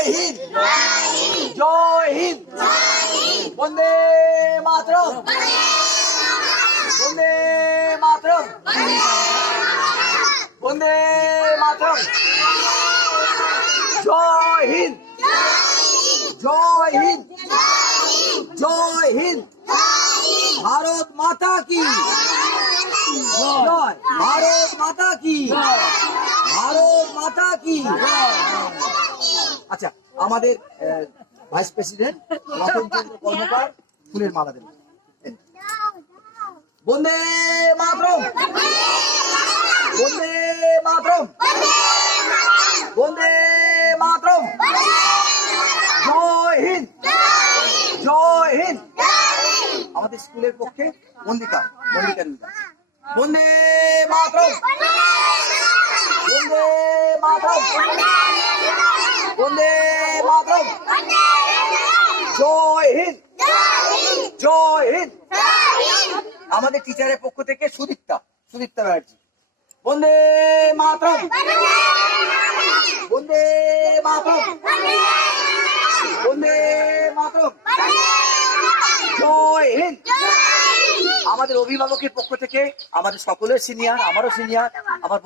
জয় হিন্দ, জয় হিন্দ, বন্দে মাতরম, বন্দে মাতরম, বন্দে মাতরম, জয় হিন্দ, জয় হিন্দ, জয় হিন্দ, ভারত মাতা কি জয়, ভারত মাতা কি, ভারত মাতা কি। আচ্ছা, আমাদের ভাইস প্রেসিডেন্ট রতন চন্দ্র কর্মকার ফুলের মালা দেন। বন্দে মাতরম, বন্দে মাতরম, বন্দে মাতরম, জয় হিন্দ, জয় হিন্দ। আমাদের স্কুলের পক্ষে মল্লিকা, মল্লিকা রুইদা। বন্দে মাতরম, বন্দে মাতরম, বন্দে মাতরম, জয় হিন্দ, জয় হিন্দ। আমাদের টিচারের পক্ষ থেকে সুদীপ্তা, সুদীপ্তা ব্যানার্জি। বন্দে মাতরম, বন্দে মাতরম, বন্দে মাতরম, জয় হিন্দ। আমাদের অভিভাবকের পক্ষ থেকে আমাদের সকলের সিনিয়র, আমারও সিনিয়র, আমার